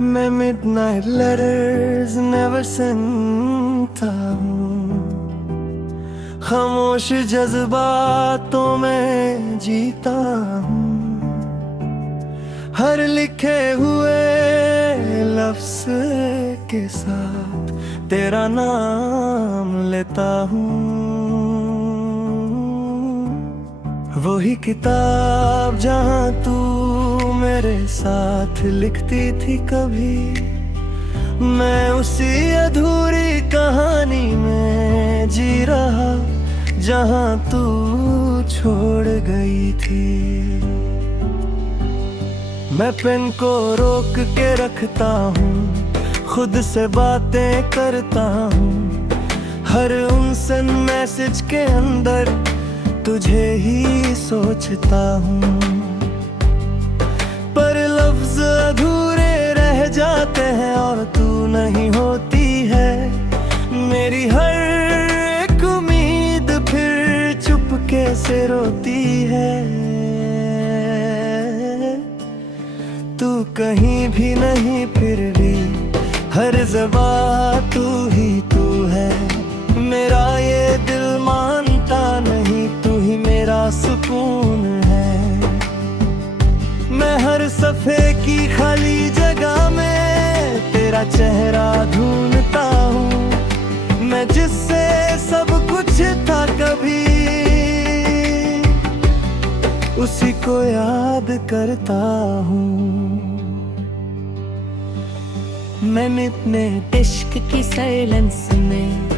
मैं midnight letters never सुनता हूँ, खामोश जज्बातों में जीता हूँ। हर लिखे हुए लफ्ज के साथ तेरा नाम लेता हूँ। वही किताब जहाँ तू मेरे साथ लिखती थी कभी, मैं उसी अधूरी कहानी में जी रहा जहाँ तू छोड़ गई थी। मैं पेन को रोक के रखता हूँ, खुद से बातें करता हूँ। हर उनसन मैसेज के अंदर तुझे ही सोचता हूँ, पर लफ्ज अधूरे रह जाते हैं और तू नहीं होती है। मेरी हर एक उम्मीद फिर चुपके से रोती है। तू कहीं भी नहीं फिर भी हर ज़बां तू ही तू है। मेरा ये दिल मानता नहीं, तू ही मेरा सुकून है। मैं हर सफ़े की खाली जगह में तेरा चेहरा ढूंढता हूँ। मैं जिससे सब कुछ था कभी, उसी को याद करता हूँ। मैं इतने इश्क की साइलेंस में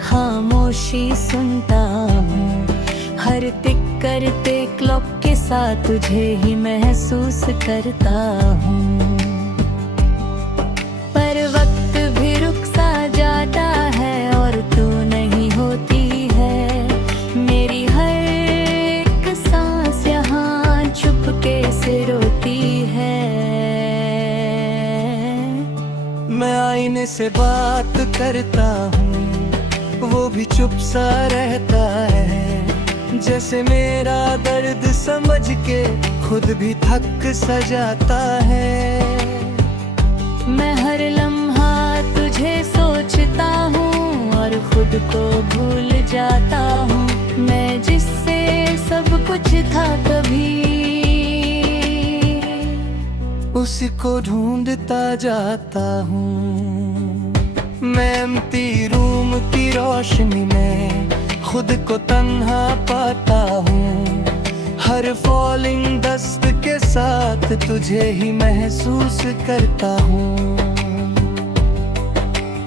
खामोशी सुनता हूँ। हर टिक करते क्लॉक के साथ तुझे ही महसूस करता हूँ। पर वक्त भी रुक सा जाता है और तू नहीं होती है। मेरी हर एक सांस यहाँ चुपके से रोती है। मैं आईने से बात करता हूँ, वो भी चुप सा रहता है। जैसे मेरा दर्द समझ के खुद भी थक सा जाता है। मैं हर लम्हा तुझे सोचता हूँ और खुद को भूल जाता हूँ। मैं जिससे सब कुछ था कभी, उसी को ढूंढता जाता हूँ। मैं एम्प्टी रूम की रोशनी में खुद को तन्हा पाता हूँ। हर फॉलिंग डस्ट के साथ तुझे ही महसूस करता हूँ।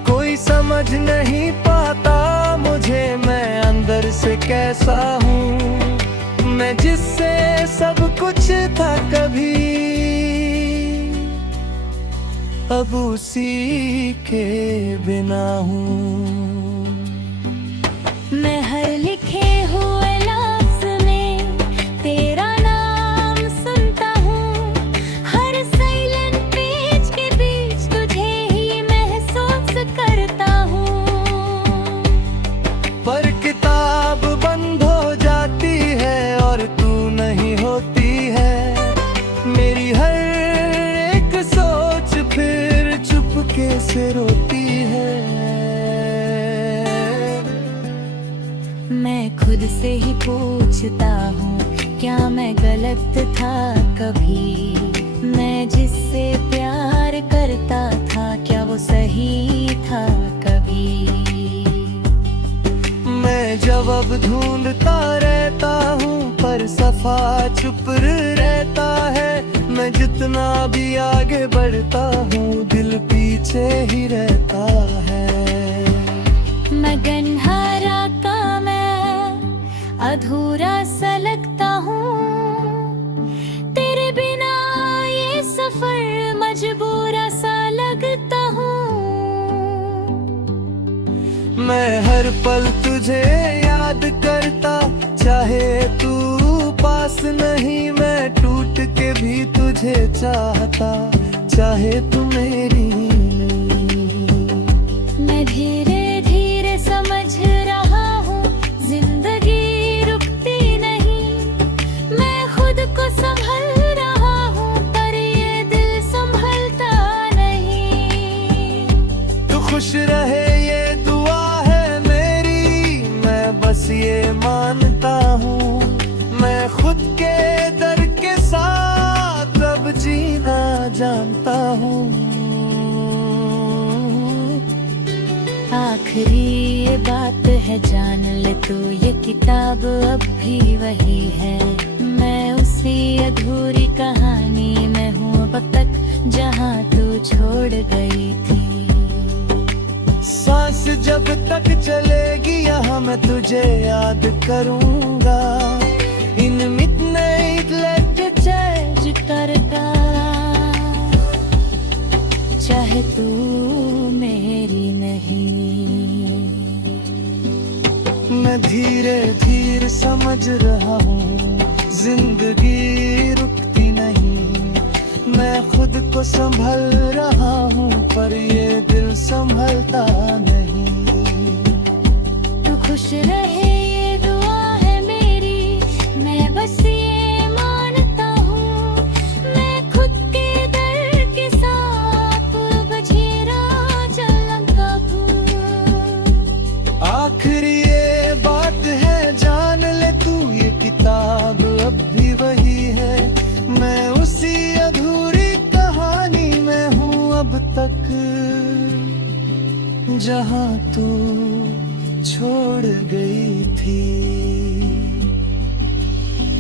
कोई समझ नहीं पाता मुझे मैं अंदर से कैसा हूँ। मैं जिससे सब कुछ था कभी, अब उसी के बिना हूँ। मैं हर लिखे हुए लफ्ज में तेरा नाम सुनता हूँ। हर साइलेंट पेज के बीच तुझे ही महसूस करता हूँ। पर किताब बंद हो जाती है और तू नहीं होती है। मेरी हर एक सोच फिर चुपके से रोती है। मैं खुद से ही पूछता हूँ, क्या मैं गलत था कभी? मैं जिससे प्यार करता था, क्या वो सही था कभी? मैं जवाब ढूंढता रहता हूँ पर सफा चुप रहता है। मैं जितना भी आगे बढ़ता हूँ दिल पीछे ही रहता है। मैं गनहारा का अधूरा सा लगता हूँ। तेरे बिना ये सफर मजबूरा सा लगता हूँ। मैं हर पल तुझे याद करता, चाहे तू पास नहीं। मैं टूट के भी तुझे चाहता, चाहे तू मेरी नहीं। मैं धीरे धीरे समझ रहा हूँ, जिंदगी रुकती नहीं। मैं खुद को संभल रहा हूँ पर ये दिल संभलता नहीं। आखिरी ये बात है जान ले तू, ये किताब अब भी वही है। मैं उसी अधूरी कहानी में हूँ अब तक, जहाँ तू छोड़ गई थी। सांस जब तक चलेगी यहाँ मैं तुझे याद करूँगा। इन midnight चेंज करता, चाहे तू मेरी नहीं। मैं धीरे धीरे समझ रहा हूँ जिंदगी रुकती नहीं। मैं खुद को संभल रहा हूँ पर ये दिल संभलता नहीं। तू खुश रहे ये दुआ है मेरी, मैं बस ये मानता हूँ। मैं खुद के दर के साथ बझेरा चलता हूँ। आखिरी ये बात है जान ले तू, ये किताब अब भी वही है। मैं उसी अधूरी कहानी में हूँ अब तक, जहाँ तू छोड़ गई थी।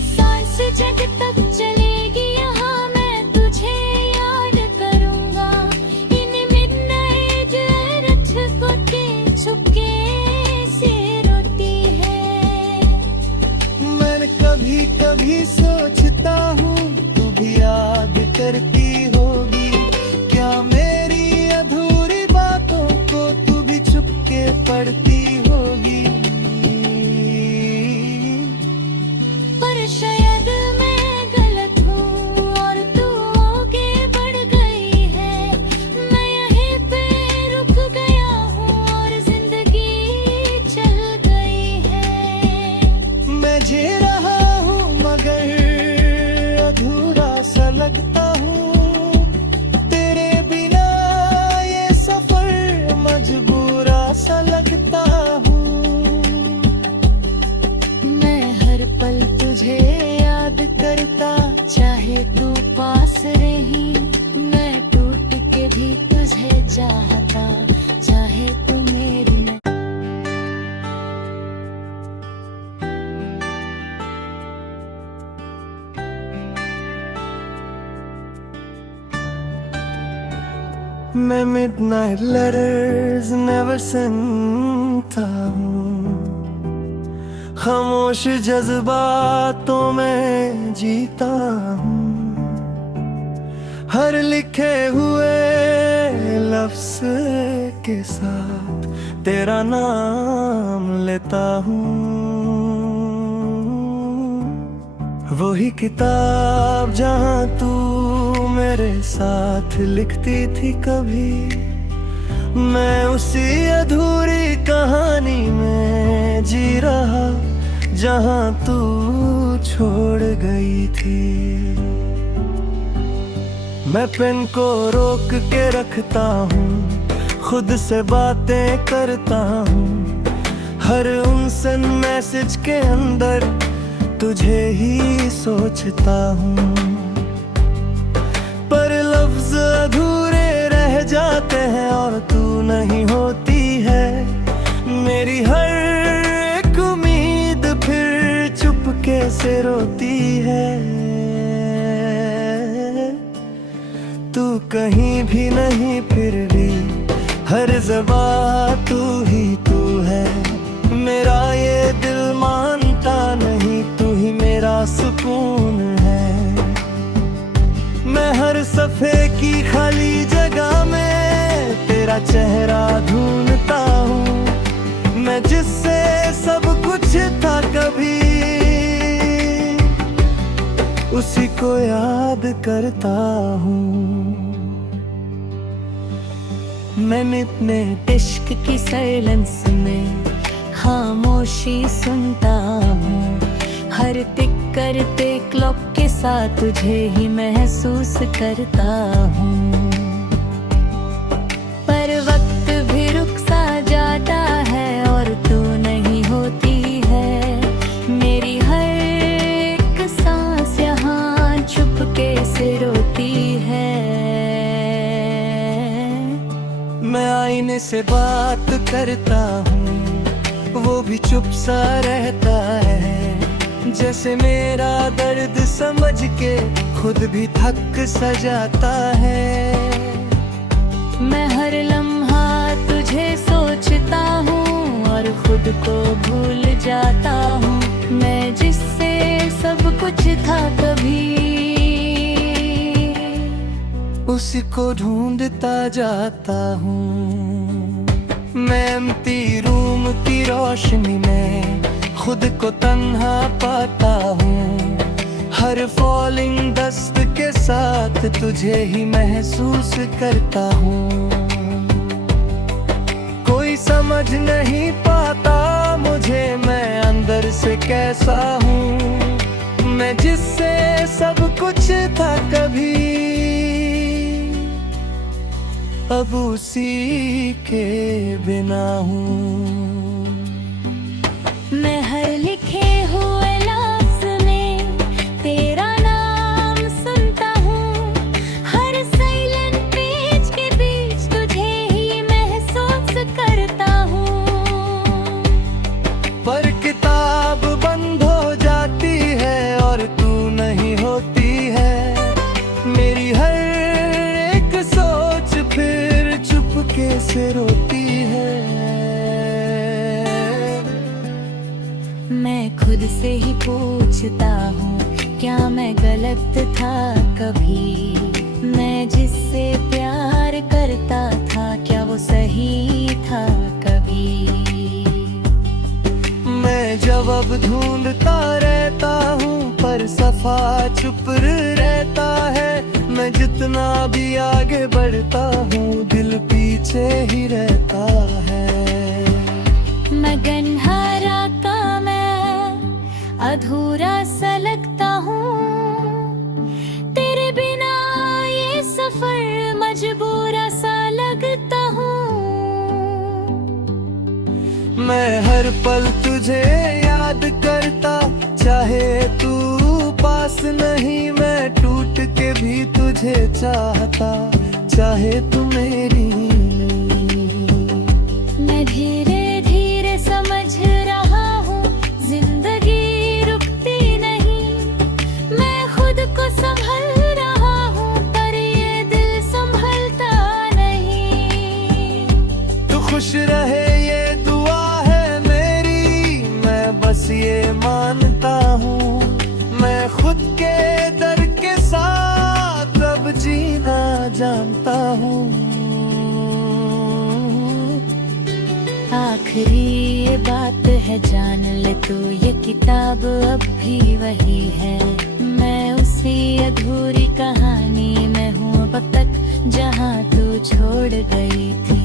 सांस जब तक चलेगी यहाँ मैं तुझे याद करूँगा। इन midnight को चुपके से रोती है। मैं कभी कभी सोचता हूँ तू भी याद करती होगी। क्या मेरी अधूरी बातों को तू भी चुपके पढ़ती होगी। पर शायद मैं गलत हूँ और तू आगे बढ़ गई है। मैं यहीं पे रुक गया हूँ और जिंदगी चल गई है। मैं जी रहा हूँ मगर अधूरा सा लगता हूँ। तेरे बिना ये सफर मजबूरा सा लगता हूँ। मैं हर पल तुझे याद करता, चाहे तू पास रही। मैं टूट के भी तुझे चाहता, चाहे तू मेरी नहीं। मैं midnight letters never sent हूँ। खामोश जज्बातों में जीता हूँ। हर लिखे हुए लफ्ज के साथ तेरा नाम लेता हूँ। वही किताब जहाँ तू मेरे साथ लिखती थी कभी। मैं उसी अधूरी कहानी में जी रहा जहाँ तू छोड़ गई थी। मैं पेन को रोक के रखता हूँ, खुद से बातें करता हूँ। हर उनसे मैसेज के अंदर तुझे ही सोचता हूँ। पर लफ्ज अधूरे रह जाते हैं और तू नहीं होती है। मेरी हर एक उम्मीद फिर चुपके से रोती है। तू कहीं भी नहीं फिर भी हर ज़बां तू ही तू है। मेरा ये दिल मानता नहीं, तू ही मेरा सुकून है। मैं हर सफ़े की खाली जगह में तेरा चेहरा ढूंढता हूँ। मैं जिससे सब कुछ था कभी, उसी को याद करता हूँ। मैं इतने इश्क की साइलेंस में खामोशी सुनता हूँ। हर टिक करते क्लॉक के साथ तुझे ही महसूस करता हूँ। पर वक्त भी रुक सा जाता है और तू नहीं होती है। मेरी हर एक सांस यहाँ चुपके से रोती है। मैं आईने से बात कर करता हूँ वो भी चुप सा रहता है। जैसे मेरा दर्द समझ के खुद भी थक सा जाता है। मैं हर लम्हा तुझे सोचता हूँ और खुद को भूल जाता हूँ। मैं जिससे सब कुछ था कभी, उसी को ढूंढता जाता हूँ। मैं एम्प्टी रूम की रोशनी में खुद को तन्हा पाता हूँ। हर फॉलिंग डस्ट के साथ तुझे ही महसूस करता हूँ। कोई समझ नहीं पाता मुझे मैं अंदर से कैसा हूँ। मैं जिससे सब कुछ था कभी, अब उसी के बिना हूँ। मैं हर लिखे हुए लफ्ज़ में तेरा नाम सुनता हूँ। हर साइलेंट पेज के बीच तुझे ही महसूस करता हूँ। पर किताब बंद हो जाती है और तू नहीं होती है। मेरी हर एक सोच फिर चुपके से रोती है। मैं खुद से ही पूछता हूँ क्या मैं गलत था कभी। मैं जिससे प्यार करता था क्या वो सही था कभी। मैं जवाब ढूंढता रहता हूँ पर सफा चुप रहता है। मैं जितना भी आगे बढ़ता हूँ दिल पीछे ही रहता है। मैं गनहारा का अधूरा सा लगता हूँ। तेरे बिना ये सफर मजबूरा सा लगता हूँ। मैं हर पल तुझे याद करता चाहे तू पास नहीं। मैं टूट के भी तुझे चाहता चाहे तू मेरी नहीं। मैं धीरे धीरे समझ रहा हूँ जिंदगी को संभल रहा हूँ पर ये दिल संभलता नहीं। तू खुश रहे ये दुआ है मेरी, मैं बस ये मानता हूँ। मैं खुद के दर्द के साथ अब जीना जानता हूँ। आखिरी ये बात है जान ले तू, ये किताब अब भी वही है। मैं उसी अधूरी कहानी में हूँ अब तक जहाँ तू छोड़ गई थी।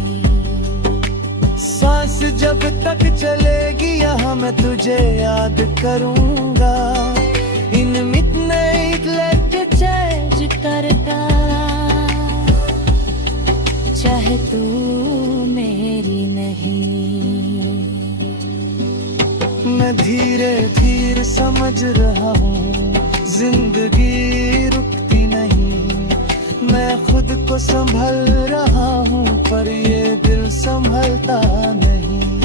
सांस जब तक चलेगी यहाँ मैं तुझे याद करूँगा। इन मिडनाइट लेट चेंज करता चाहे तू मेरी नहीं। मैं धीरे धीरे समझ रहा हूँ जिंदगी रुकती नहीं। मैं खुद को संभल रहा हूँ पर ये दिल संभलता नहीं।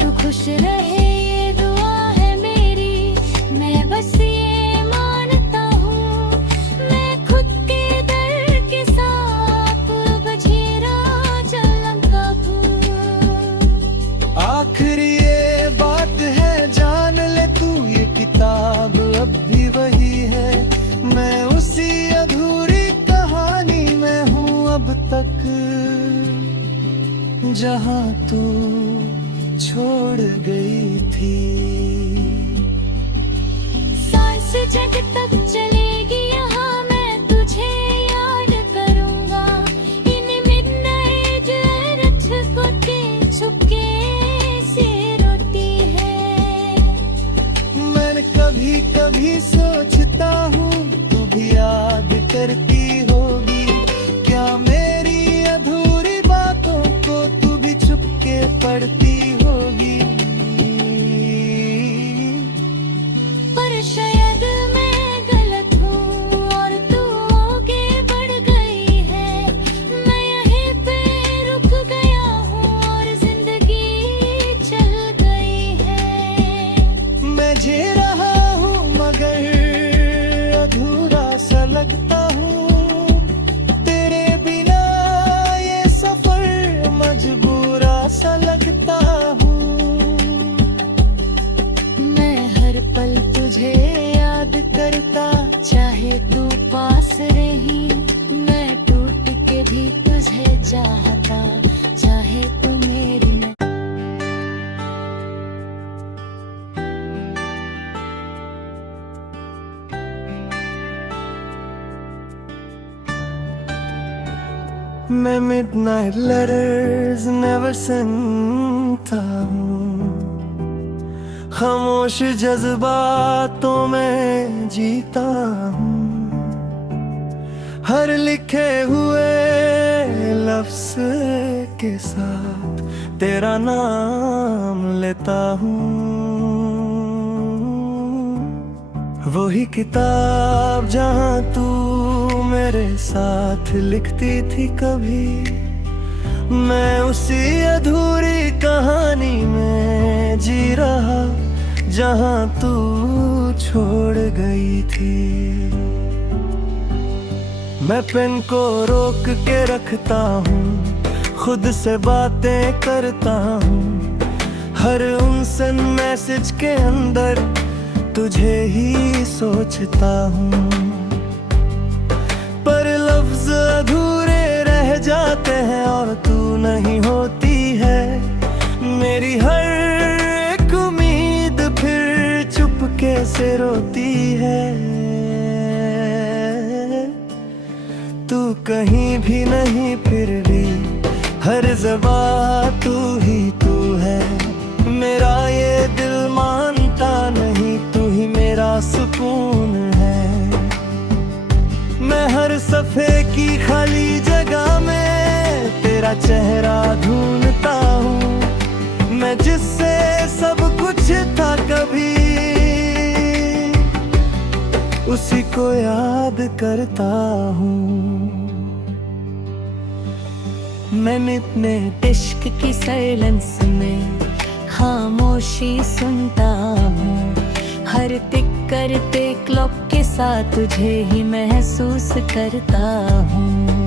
तू खुश रहे ये दुआ है मेरी, मैं बस ये मानता हूँ। मैं खुद के दर्द के साथ बझेरा चलता हूँ। आखिरी ये बात है जान ले तू, ये किताब अब भी वही है। मैं उसी अधूरी कहानी में हूँ अब तक जहाँ तू छोड़ गई थी। सांस जब तक चलेगी यहाँ मैं तुझे याद करूँगा। इन मिडनाइट रथ को छुपके से रोती है। मैं कभी कभी सोचता हूँ तू भी याद करती होगी। क्या मेरी अधूरी बातों को तू भी चुपके पढ़ती होगी। पर शायद मैं गलत हूँ और तू आगे बढ़ गई है। मैं यहीं पे रुक गया हूँ मैं midnight letters never sent हूँ, खामोश जज्बातों में जीता हूँ, हर लिखे हुए लफ्ज के साथ तेरा नाम लेता हूँ। वही किताब जहाँ तू मेरे साथ लिखती थी कभी, मैं उसी अधूरी कहानी में जी रहा जहाँ तू छोड़ गई थी। मैं पेन को रोक के रखता हूँ, खुद से बातें करता हूँ, हर उनसन मैसेज के अंदर तुझे ही सोचता हूँ, पर लफ्ज अधूरे रह जाते हैं और तू नहीं होती है। मेरी हर एक उम्मीद फिर चुपके से रोती है। तू कहीं भी नहीं फिर भी हर ज़बां तू ही तू है। मेरा ये दिल मानता नहीं, तू ही मेरा सुकून है। मैं हर सफ़े की खाली जगह में तेरा चेहरा ढूंढता हूँ, मैं जिससे सब कुछ था कभी उसी को याद करता हूँ। मैं इतने इश्क की साइलेंस में खामोशी सुनता हूँ, हर टिक करते क्लॉक के साथ तुझे ही महसूस करता हूँ।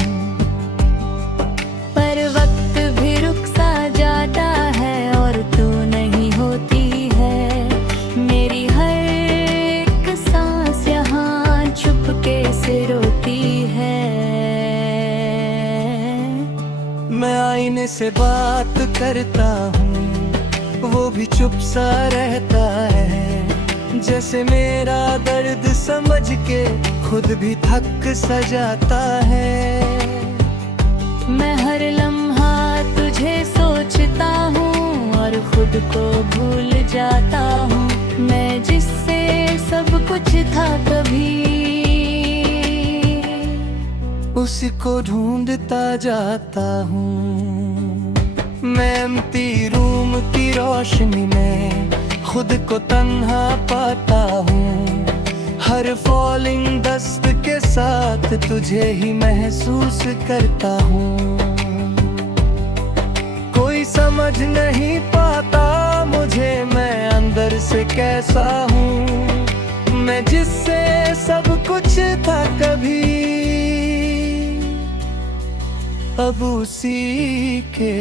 पर वक्त भी रुक सा जाता है और तू नहीं होती है। मेरी हर एक सांस यहाँ चुपके से रोती है। मैं आईने से बात करता हूँ, वो भी चुप सा रहता है, जैसे मेरा दर्द समझ के खुद भी थक सा जाता है। मैं हर लम्हा तुझे सोचता हूँ और खुद को भूल जाता हूँ, मैं जिससे सब कुछ था कभी उसी को ढूंढता जाता हूँ। मैं एम्प्टी रूम की रोशनी में खुद को तन्हा पाता हूँ, हर फॉलिंग डस्ट के साथ तुझे ही महसूस करता हूँ। कोई समझ नहीं पाता मुझे मैं अंदर से कैसा हूँ, मैं जिससे सब कुछ था कभी अब उसी के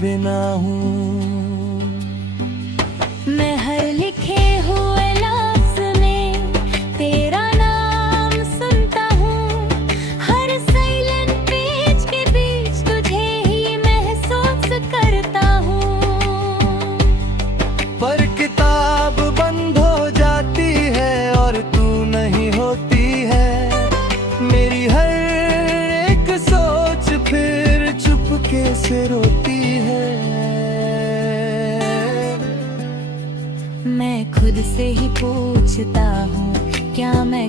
बिना हूँ। मैं हर लिखे हुए लफ्ज में तेरा नाम सुनता हूँ, हर साइलेंट पेज के बीच तुझे ही महसूस करता हूँ। पर किताब बंद हो जाती है और तू नहीं होती है। मेरी हर एक सोच फिर चुपके से रोती है। मैं खुद से ही पूछता हूँ क्या मैं